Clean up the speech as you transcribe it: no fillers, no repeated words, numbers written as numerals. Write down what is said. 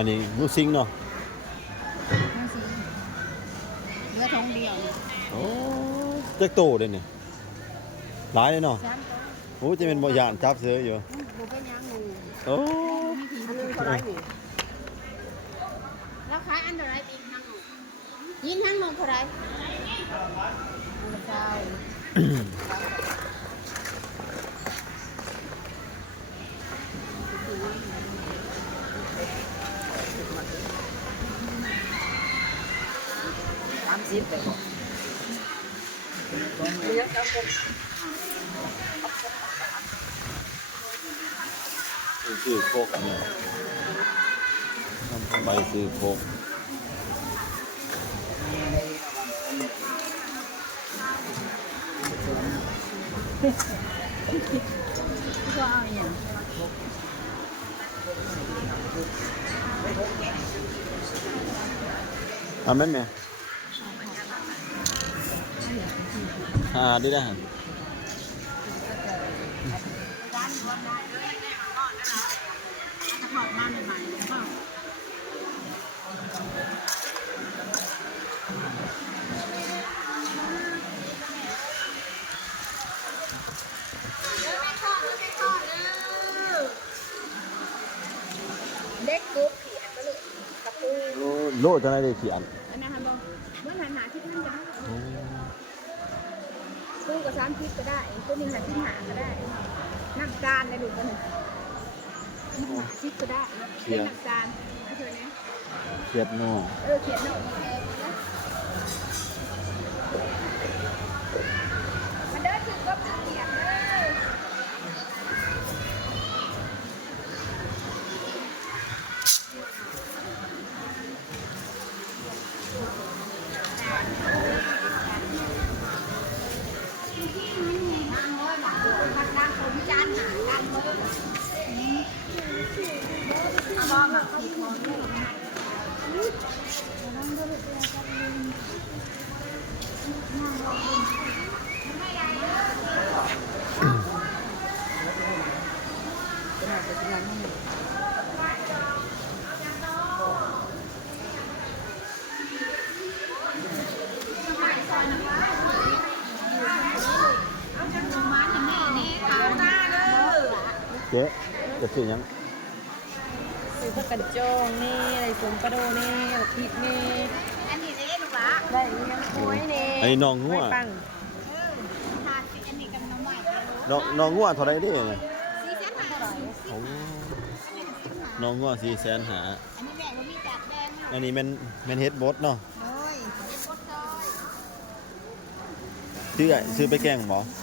อันนี้งูสิงเนาะนั่นสิเหลือทงเดียวนี่ โอ้จักโตเด้นี่หลายเลยเนาะ 3 ตัว โอ้จะเป็นบ่ย่านจับเสืออยู่ บ่เป็นหยังงู โอ้ มีผี อันนึงเท่าไรนี่ แล้วขายอันเท่าไหร่ปีทั้งหมดยินทั้งหมดเท่าไหร่อันละเจ้า30ไปบ่มียังจังผม ซื้อโคกเนี่ยทำใบซื้อโคก ก็เอาอย่าง เอาแม่นแม่ดีได้หั่น ถอดมาใหม่ๆแล้วก็เด็กกุ๊กเขียนก็เลยกระปู โลจะได้เขียน อันนั้นฮันบอกเมื่อหาที่ท่านจะได้ตู้กับ3 ทิศก็ได้ตู้นึงหาที่หาก็ได้น้ำตาลในดูกันทิศก็ได้เป็นน้ำตาลไม่เคยนะ เขียดโน่ เขียนหน่อยมันเดินถึงก็เขียนเลยเจ๊จะซื้อหยัง ซื้อผักกันโจงนี่อะไรสมกระโดนี่พริกนี่ อันนี้เด้ลูกหลา ได้เลี้ยงกล้วยนี่ ไอ้น้องงัว ปัง ทานอันนี้กับน้ำใหม่ น้องงัวเท่าไรเด้ 4,500 โอ้น้องงัว400,000หา อันนี้แม่ก็มีจัดแดง อันนี้แม่นเฮ็ดบดเนาะ เลยเด็กกดซอย ซื้อไปแกงบ่ เ